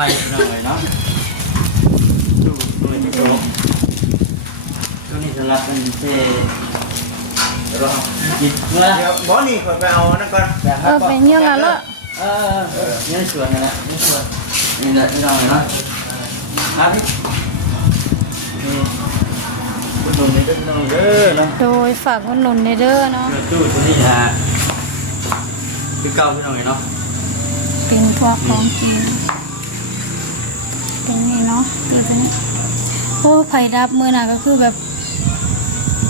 ไม่หน่อยเนาะดูดูนี่ดูตัวนี้สำหรับเป็นเซรอจิตเมื่อเดี๋ยวบ่นี่ข่อยไปเอานั่นก่อนเออเป็นยังไงล่ะเออเออนี่สวนกันนะนี่สวนนี่แหละนี่หน่อยเนาะครับพี่นี่คุณตรงนี้ก็ต้องเด้อเนาะ โดยฝากคนหนุนในเด้อเนาะเรือตู้ตัวนี้ฮะคือเก่าพี่น้องเนาะเป็นพวกของกิน ตรงนี้เนาะดูตรงนี้โอ้ไผ่ดับมือน่ะก็คือแบบ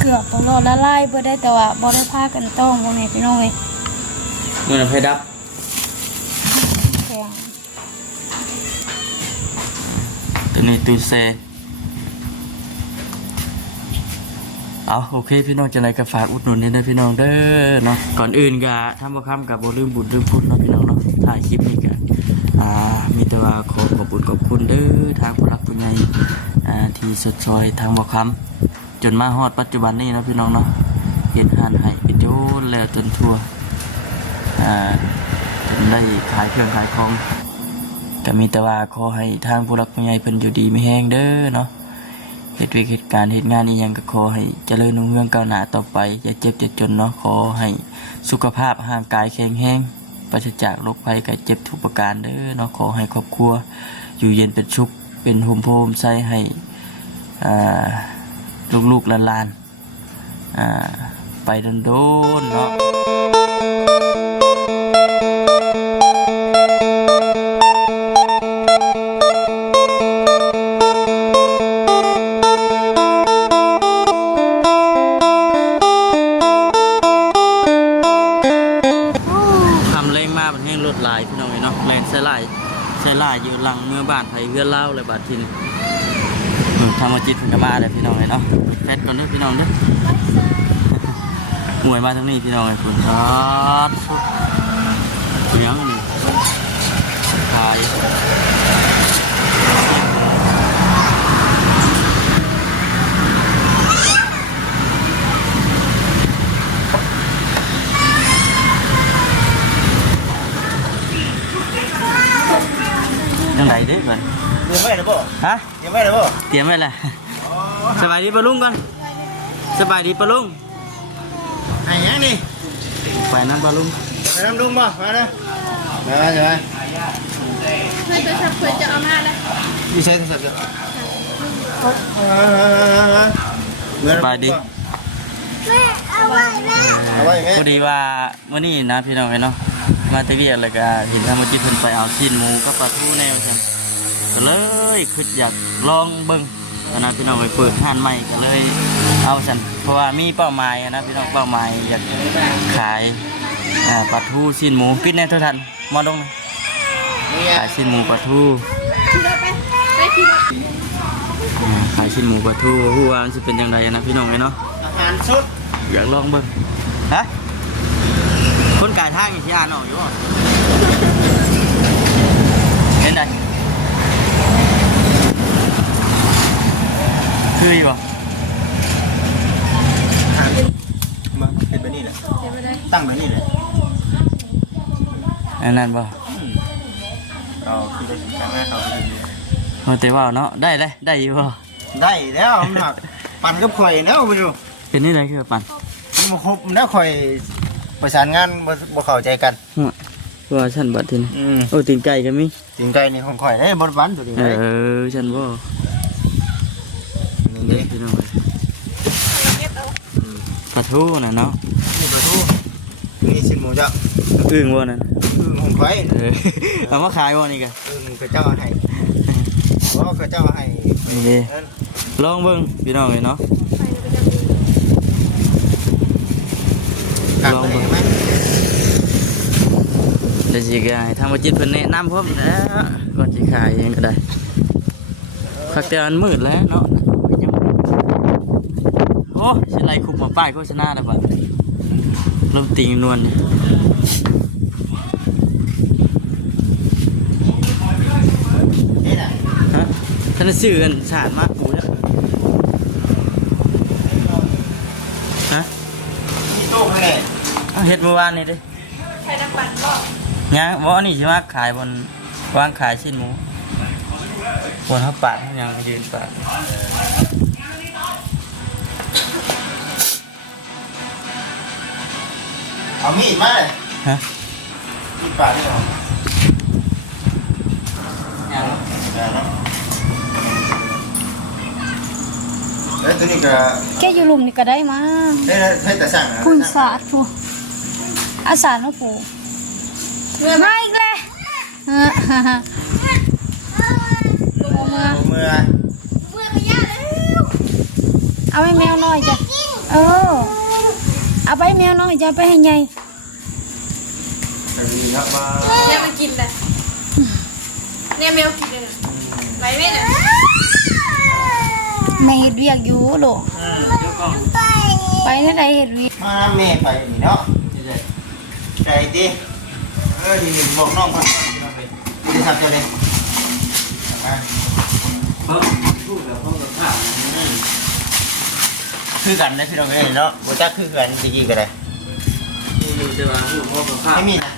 เกือบตลอดละลายเพื่อได้แต่ว่าบ่ได้พากันต้องพวกนี้พี่น้องเว้ยเงินไฟดับแข็งตัวนี้ตู้เซเอาโอเคพี่น้องจะไหนก็ฝากอุดหนุนนี่นะพี่น้องเด้อเนาะก่อนอื่นก็ทำบ่คำกับบ่ลืมบุญลืมคุณเนาะพี่น้องเนาะถ่ายคลิปนี้กันอ่า มีแต่ว่าขอขอบคุญขอบคุณเด้อทางผู้รักผู้ใหญ่ที่สดซอยทางบ่คำจนมาฮอดปัจจุบันนี้นะพี่น้องเนาะเห็นหานให้ปิดโยนแล้วจนทั่วอ่าจนได้ขายเครื่องขายของก็มีแต่ว่าขอให้ทางผู้รักผู้ใหญ่เพิ่นอยู่ดีไม่แห้งเด้อเนาะเหตุวิกเหตุการณ์เหตุงานอีหยังก็ขอให้เจริญรุ่งเรืองก้าวหน้าต่อไปอย่าเจ็บอย่าจนเนาะขอให้สุขภาพร่างกายแข็งแรง ปราศจากโรคภัยไข้เจ็บทุกประการเด้อเนาะขอให้ครอบครัว อยู่เย็นเป็นชุกเป็นโฮมโพมใส่ให้ลูกๆหลานๆไปโดนๆเนาะ จิตเพิ่นก็มาเลยพี่น้องเลยเนาะแฟนก่อนเด้อพี่น้องเด้อมวยมาทั้งนี้พี่น้องเลยคุณครับเสียงอันนี่ขายยังไงเด้อก่อน เตรียมไว้แล้วบ่ ฮะเตรียมไว้แล้วบ่เตรียมไว้เลยสบายดีปะลุงก่อนสบายดีปะลุงให้ยังนี่ไปนั่นปะลุงไปน้ำดุมบ่มานะมาใช่ไหมเพื่อจะทับเพื่อจะเอามาแล้วมีใช้โทรศัพท์อยู่เงินสบายดีเอาไว้แม่พอดีว่าเมื่อนี้นะพี่น้องเนาะมาแตะเวียกแล้วก็เห็นทางมจิตเพิ่นไปเอาชิ้นหมูกับปลาทูแนวซั่น ก็เลยคิดอยากลองเบิ่งตอนนั้นพี่น้องไปเปิดห้านใหม่ก็เลย เอาซั่นเพราะว่ามีเป้าหมายอะนะพี่น้องเป้าหมายอยากขายอ่าปลาทูชิ้นหมูปิดแน่เท่าทันมาลงนะนี่ขายชิ้นหมูปลาทูขี่รถไปไปขี่รถอ่าขายชิ้นหมูปลาทูฮู้ว่ามันสิเป็นจังไดนะพี่น้องเนาะอาหารสุดอยากลองเบิ่งฮะคนกายทางอีกที่อ่านออกอยู่บ่เห็นได คืออยู่บ่อาหารมาเป็นแบบนี้แหละเดี๋ยวไปได้ตั้งแบบนี้แหละอันนั้นบ่เราคือได้กลางหน้าเขาคือโอ้แต่ว่าเนาะได้ได้ได้อยู่บ่ได้แล้วมันหักปั่นกับข่อยแล้วไปดูเป็นนี่ได้คือปันมันครบแล้วข่อยประสานงานบ่บ่เข้าใจกันหัวว่าฉันบัดทีนอืมโอ้ตีนไก่ก็มีถึงใจนี่ของข่อยได้บ่บันตัวนี้เอได้อฉันบ่ นี่เด็เด้กพี่น้องปลาทูน่ะเนาะนี่ประตูนี่สินหมูเจ้าอึ่งบ่นั่นคือของข่อยเออเอามาขายบ่นี่กะคือเขาเจ้าเอาให้เพราะเขาเจ้าเอาให้นี่เด้นั่นลองเบิ่งพี่น้องเอ้ยเนาะกลับไปไหมเดี๋ยวสิก็ให้ทางบ่จิตเพิ่นแนะนำพร้อมแหล้วก่อนสิขายเองก็ได้คักแต่มันมืดแล้วเนาะโอ้สิไล่คุบมาป้ายโฆษณาแล้วบัดลมติงนวลนี่นี่น่ะฮะท่านได้ซื้อกันสาดมากกูเนี่ยฮะนี่โต๊ะข้างในเอาเฮ็ดเมื่อวานนี่เดิใช้น้ำมันบ่ยังบ่อันนี้สิมาขายบนวางขายชิ้นหมูอควรทับปาดยังยืนปาด เอามีดมาเลยฮะมีดปาดได้หรอยังได้เนาะแล้วตัวนี้ก็แกอยู่หลุมนี่ก็ได้มาได้ให้แต่สั่งนะคุณศาสตร์ผู้อาสาเนาะปู่มาอีกแล้วเออฮ่าฮ่าเอามาเมื่อเอาให้แมวหน่อยจ้ะเออ เอาไปให้แมวหน่อยจ้ะไปให้ใหญ่จะมีครับว่าเนี่ยมันกินเลยเนี่ยแมวกินเลยไปไม่ได้แม่เฮ็ดเวียกอยู่ลูกอืมเดี๋ยวก่อนไปนั่นใดเฮ็ดเวียกมาแม่ไปนี่เนาะนี่เลยใจดิเออดีบอกน้องก่อนไปจะทำตัวเลยมาเพิ่มพูดกับเพิ่มกับข้าวอืม คือกันนะพี่น้องเอ้ยเนาะบ่จักคือกันจริงๆก็ได้ที่อยู่จะมาพูดเพิ่มกับข้าวไม่มีนะ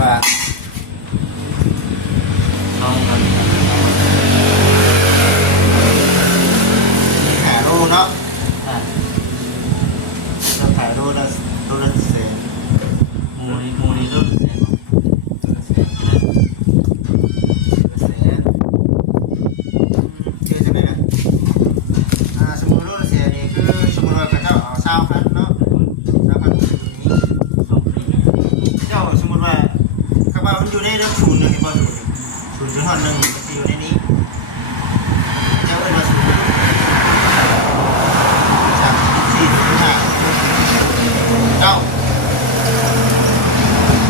ว่า ลองกัน หาโลเนาะเราขายโลละโลละแสน มูนี่มูนี่รุ่นเซน โลละแสนนะโลละแสนคือจะเป็นอะอ่าสมมุติโลละแสนนี่คือสมมุติว่าพระเจ้าเอาเศร้าพันเนาะเศร้าพันอยู่นี้ สองปี เจ้าสมมุติว่าข้าพเจ้ามันอยู่ในเรื่องศูนย์หนึ่งที่พ่อสมมุติศูนย์ จุดห้าหนึ่งมันจะอยู่ในนี้เจ้าเอิ้นว่าศูนย์จุดสามสิบสี่จุดห้าเก้า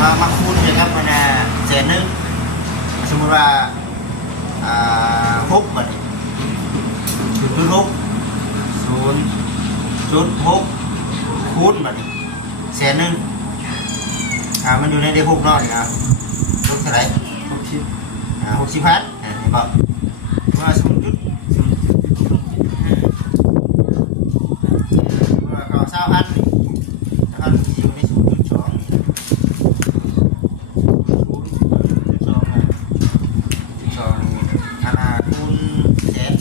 มามาคูณเลยครับมันน่ะแสนหนึ่งสมมติว่าอ่าหกบัดนี้จุดหกศูนย์จุดหกคูณบัดนี้แสนหนึ่งอ่ามันอยู่ในเด็กหกนอกนี่นะเท่าไหร่ หกสิบ อ่าหกสิบพันอ่าเห็นบอกว่าสมจุดว่าเขาเศร้าพันนี่เศร้าพันอยู่ในศูนย์จุดสองนี่ศูนย์จุดสองนะจุดสองนี่ขนาดคูณเจ็ด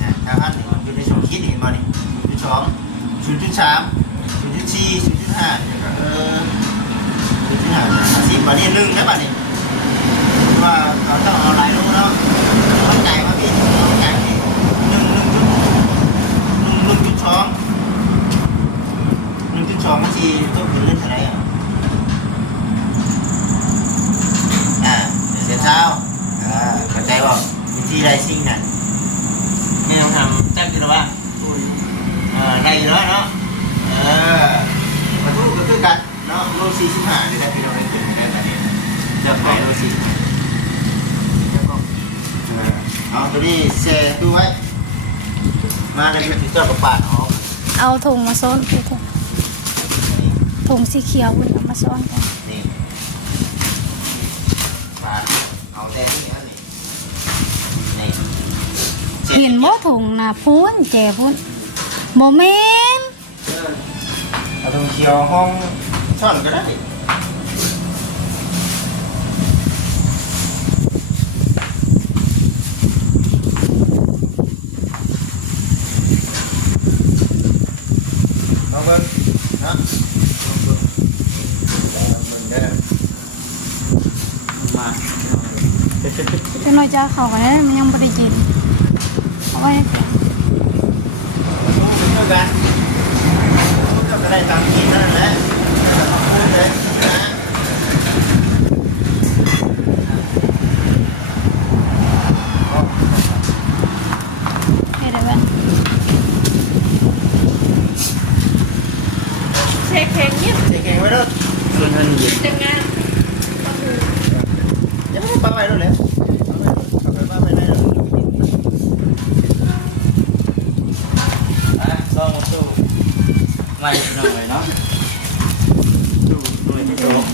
อ่าเศร้าพันนี่มันอยู่ในสองคิดเห็นบ่นี่ศูนย์จุดสองศูนย์จุดสามศูนย์จุดสี่ศูนย์จุดห้าเนี่ยก็เออ สิบาทนี่หนึ่งนะบาทนี่ว่าเขาต้องเอาหลายลูกเนาะเข้าใจว่าพี่เข้าใจพี่หนึ่งหนึ่งจุดหนึ่งหนึ่งจุดสองหนึ่งจุดส องมันจีต้องเป็นเรื่องอะไรอะอ่าเสียเช้าอ่าเข้าใจว่าวิธีไรซิ่งน่ะไม่ต้องทำจักอยู่หรอวะเออได้อยู่แล้วเนาะเออมาทูก็คือกันเนาะโลสี่สิบห้านี่แหละพี่น้องได้ถึงได้แต่นี้เลือกไปโลสี่แล้วก็เออเอาตัวนี้แช่ตู้ว้มาในมือถือเจ้ากระปาดออกเอาถุงมาซ้อนไปถุง งสีเขียวคุณเอามาซ้อนกัน นี่ปาดเอาแต่นี่อันนี้นี่เจ็ดเห็นบ่ถุงน่ะพูนแจพูนโมเมนต์เอาตรงเขียวห้องช่อนก็ได้เอาเบิ้งนะเอาเบิ้งเอาเบิ้งเด้อ มา จะน้ อยจะเข้ากันแล้วมันยังบ่ได้กินเอาไว้ให้แกเท่ากันก็ได้ตามกินนั่นแหละพูดเลยนะให้ได้บ้างเช็คแข็งเงียบเจ๊เก่งไว้ด้วยส่วนเงินเย็นจังงานก็คือ ยังไม่ป้าไปด้วยเลยเอาไปป้าไปได้เลย อะลองมาสู้ ไม่หน่อยเนาะสู้หน่วยที่สอง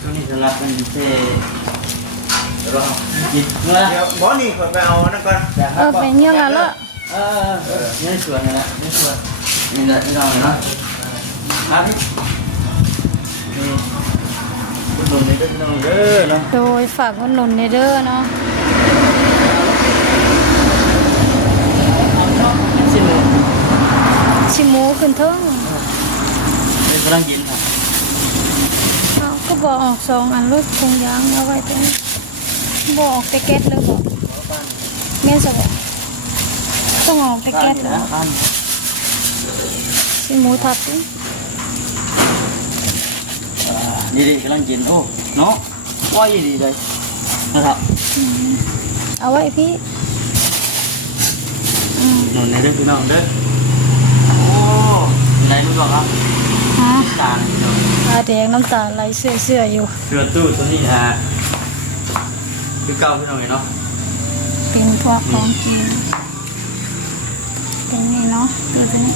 ตัวนี้จะรับเป็นเซ่เดี๋ยวเราจิตเมื่อเดี๋ยวบอสนี่คนไปเอานั่นก่อนเออเป็นยังไงล่ะเออเออนี่ส่วนนี่แหละนี่ส่วนนี่แหละนี่เราเนาะครับนี่อุดหนุนในเด้อพี่น้องเด้อเนาะโดยฝากคนหนุนในเด้อเนาะ ชิมเลย ชิหมูขึ้นเทิงเป็นกำลังกินครับเอาก็บอกออกสองอันรถคงยางเอาไว้ตรงนี้บอกออกแตะเก็ตเลยบอกแม่นสบอกต้องออกแตะเก็ตเลยบ้านชิหมูทับดิอ่านี่ดิกำลังกินโอ้เนาะว่าอีดีเลยนะครับเอาไว้พี่อืมหนุนในเด้อพี่น้องเด้อโอ้ ไหนรู้ก่อนครับฮะจานพี่น้องตาแดงน้ำตาไหลเสื่อเสื่อๆอยู่เรือตู้ตัวนี้ฮะคือเก่าพี่น้องเนาะเป็นพวกของกินเป็นนี่เนาะดูตัวนี้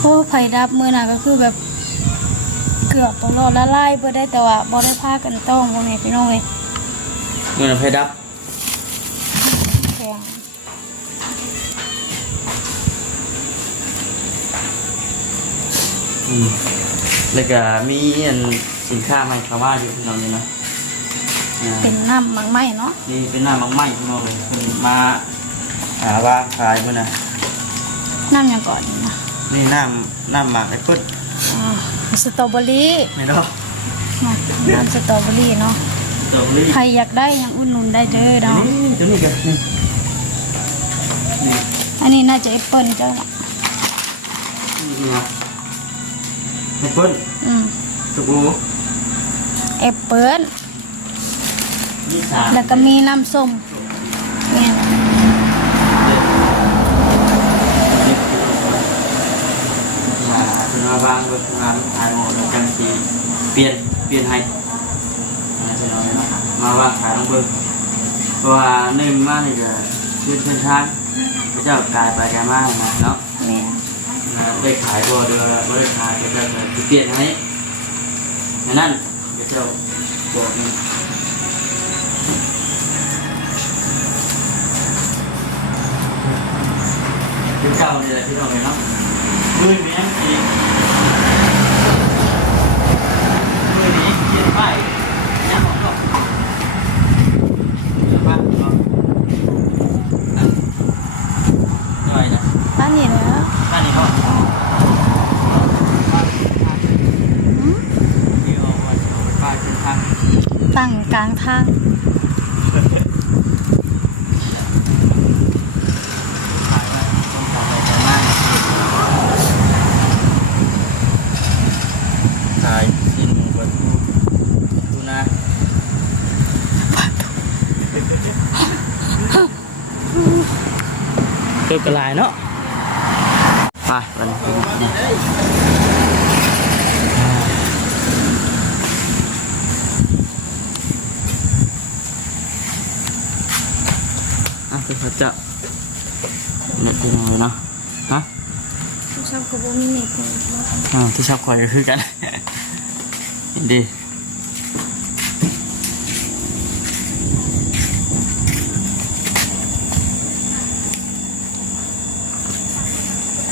โอ้ไผ่ดับมือน่ะก็คือแบบเกือบตลอดละลายเพื่อได้แต่ว่าบ่ได้พากันต้องพวกนี้พี่น้องเลยเงินเพดับ อืมแล้วก็มีอันสินค้าใหม่เข้ามาอยู่พี่น้องนี่เนาะอ่าเป็นน้ำมังไหมเนาะนี่เป็นหน้ามังไหม้พี่น้องเลยเพิ่นมาหาว่าขายมื้อน่ะน้ำอย่างก่อนนะนี่น้ำน้ำหมากไอ้ปึ๊ดอ่าสตรอเบอรี่ไม่เนาะเนาะน้ำสตรอเบอรี่เนาะสตรอเบอรี่ ใครอยากได้ยังอุ่นนุนได้เด้อเนาะนี่ตัวนี้กันนี่นี่อันนี้น่าจะแอปเปิลเจ้าละนี่นะ ไอ้ปึ๊ดอืมตะกูแอปเปิลนี่สามแล้วก็มีน้ำส้มเนี่ยมาเป็นมาบางเบิกงานถ่ายหมดแล้วกันทีเปลี่ยนเปลี่ยนให้นะพี่น้องเนาะมาว่างขายต้องเบิกเพราะว่าหนึ่งมานี่ก็คือเส้นทางพระเจ้ากายไปกายมานะเนาะเนี่ยนะ ไปขายตัวเดือบ่ได้ขาจะได้เงินเปลี่ยนให้นั่นเดี๋ยวเจ้าบอกนึงเจ้าเนี่ยพี่น้องเนาะมือเนี้ยจริงอนี้เขียนป้ายยังของเราเขียนป้ายของเราอะหน่อยนะ ร้านนี้เลยนะ บ้านนี้เขา อืม ที่ออกมาเอาไปป้ายเป็นทาง ตั้งกลางทาง ขายไว้ต้องขออะไรกันมากขายชิ้นหมูปลาทูทูนะ เกิดกระลายเนาะไปวันนี้อะเป็นพระเจ้าเนี่ยเป็นยังไงเนาะฮะชอบกับโบมินิคอ้าวที่ชอบคอยก็คือกันดี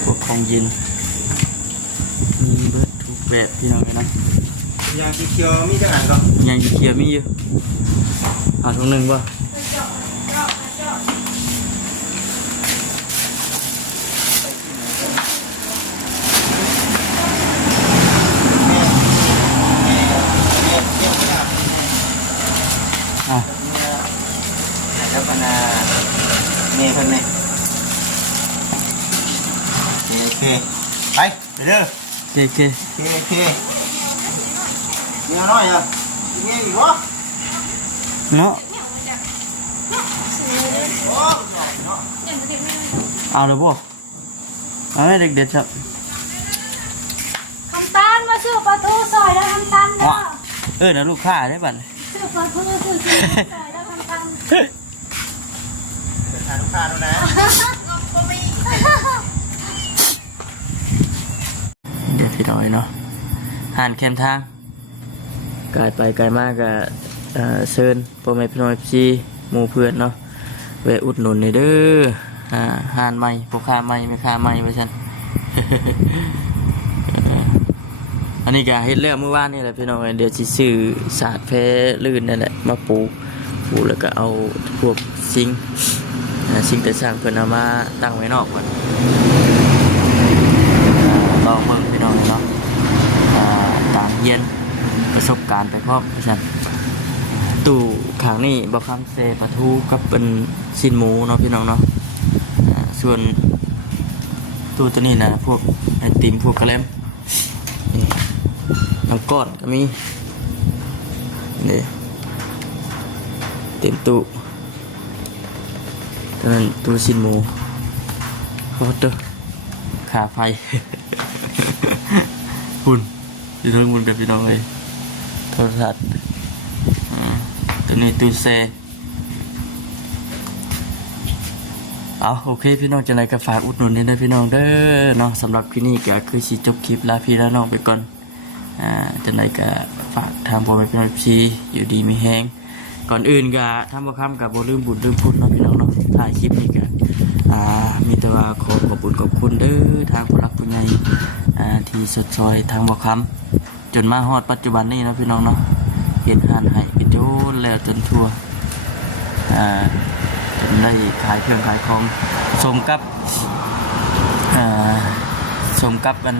พวก ของเย็น มีเบิร์ดทุกแบบพี่น้องเลยนะยางสีเขียวมีจังหันก็ยังอยู่เขียวมีอยู่เอาถุงหนึ่งป่ะอะนะครับปนาเมย์เพิ่นนี่โอเคไปไป เด้อโอเคโอเคโอเคโอเคเมียน้อยอะเมียอีกวะเนาะโอ้เอาเลยบ่เอาให้เด็กๆครับคำตาลมาซื้อปลาทูซอยแล้วคำตาลเด้อเออนะลูกค้าได้บัดซื้อปลาทูซื้อซื้อซอยแล้วคำตาลหาลูกค้าแล้วนะ เดี๋ยวพี่ น้อยเนาะห่านแคมทางกายไปไกลมากกับเอ่อเซินพ่อแม่พี่น้อยพี่หมู่เพื่อนเนาะแวะอุดหนุนในอยเด้ออห่านใหม่พวกค้าใหม่ไม่ค้าใหม่ไว้ฉันอันนี้ก็เฮ็ดแล้วเมื่อวานนี่แหละพี่น้องเอ้ยเดี๋ยวสิซื้อสาดแพรลื่นนั่นแหละมาปูปูแล้วก็เอาพวกซิงซิงแต่สร้างเพิ่นเอามาตั้งไว้นอกก่อน เบิ่งพี่น้องเนาะตามเรียนประสบการณ์ไปพร้อมพี่ชันตู้ขางนี่บ่คำเซปลาทูกับเป็นสิ้นหมูเนาะพี่น้องเนาะส่วนตู้ตัวนี้นะพวกไอติมพวกกระเลมนี่ทั้งก้อนก็มีนี่เต็มตู้ตอนนั้นตู้สินหมูโคตรขาไฟ บุญอยู่ทั้งบุญกับพี่น้องเลยโทรศัพท์อ่าตัวนี้ตู้เซเอาโอเค พี่น้องจะไหนก็ฝากอุดหนุนนี่นะพี่น้องเด้อเนาะสำหรับคลิปนี้ก็คือสิจบคลิปลาพี่แล้วน้องไปก่อนอ่าจังไดก็ฝากทางพ่อแม่พี่น้องพี่อยู่ดีมีแฮงก่อนอื่นก็ทำบ่ค้ำกับบ่ลืมบุญลืมพุทธเนาะพี่น้องเนาะถ่ายคลิปนี้ก็อ่า มีแต่ว่าขอขอบคุญขอบคุณเด้อทางผู้รักผู้ใหญ่ที่สดซอยทางบ่ค้ำจนมาฮอดปัจจุบันนี้นะพี่น้องเนาะเห็นหานให้ไปโจนแล้วจนทั่วจนได้ขายเครื่องขายของสมกับสมกับมัน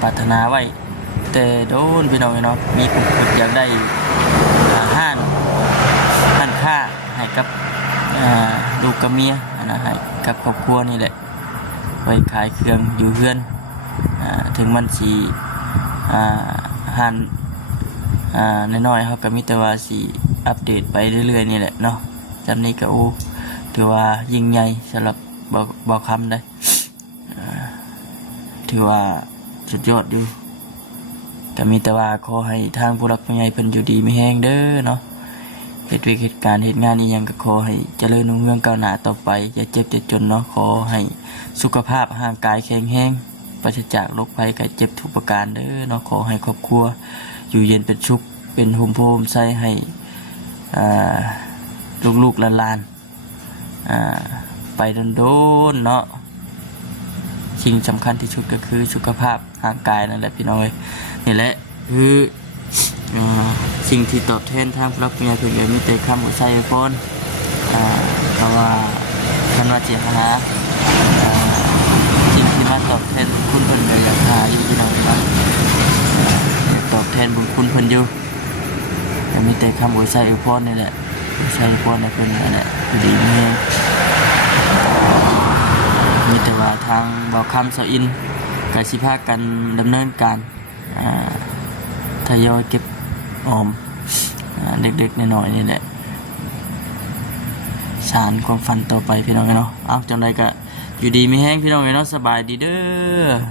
ปรารถนาไว้ แต่โดนพี่น้องเนาะมีคนอยากได้อาหารหันค่าให้กับลูกกับเมียะให้กับครอบครัวนี่แหละ ไว้ขายเครื่องอยู่เพื่อนอถึงมันสีหันน้อยๆเขาก็มีแต่ว่าสีอัปเดตไปเรื่อยๆนี่แหละเนาะจำนี้ก็โอ้ถือว่ายิ่งใหญ่สำหรับบาเบาคำได้ถือว่าสุดยอดอยู่ก็มีแต่ว่าขอให้ทางผู้รักผู้ใหญ่เพิ่นอยู่ดีไม่แห้งเด้อเนาะ เหตุวิกเหตุการณ์เหตุงานนี้ยังก็ขอให้เจริญรุ่งเรืองก้าวหน้าต่อไป อย่าเจ็บอย่าจนเนาะขอให้สุขภาพร่างกายแข็งแรงปราศจากโรคภัยไข้เจ็บทุกประการเด้อเนาะขอให้ครอบครัว อยู่เย็นเป็นสุขเป็นโฮมโพมใส่ให้ลูกๆหลานๆอ่าไปโดนๆเนาะสิ่งสำคัญที่สุดก็คือสุขภาพร่างกายนั่นแหละพี่น้องเอ้ยนี่แหละคือ สิ่งที่ตอบแทนทางพระพุทธเจ้าเพื่อนมีแต่คำว่าใส่พรอ่าเพราะว่าคำว่าเจียหาสิ่งที่มาตอบแทนคุณเพิ่นก็อยากหาอยู่พี่น้องครับอ่าอยากตอบแทนบุญคุณเพิ่นอยู่แต่มีแต่คำว่าใส่พรนี่แหละใส่พรในเพิ่นนั่นแหละอยู่ดีมีแรงมีแต่ว่าทางบอกคำเสาอินกสิภากันดำเนินการทยอยเก็บ ออมอ่าเด็กๆน้อยๆนี่แหละสารความฝันต่อไปพี่น้องกันเนาะเอาจังไดก็อยู่ดีไม่แห้งพี่น้องกันเนาะสบายดีเด้อ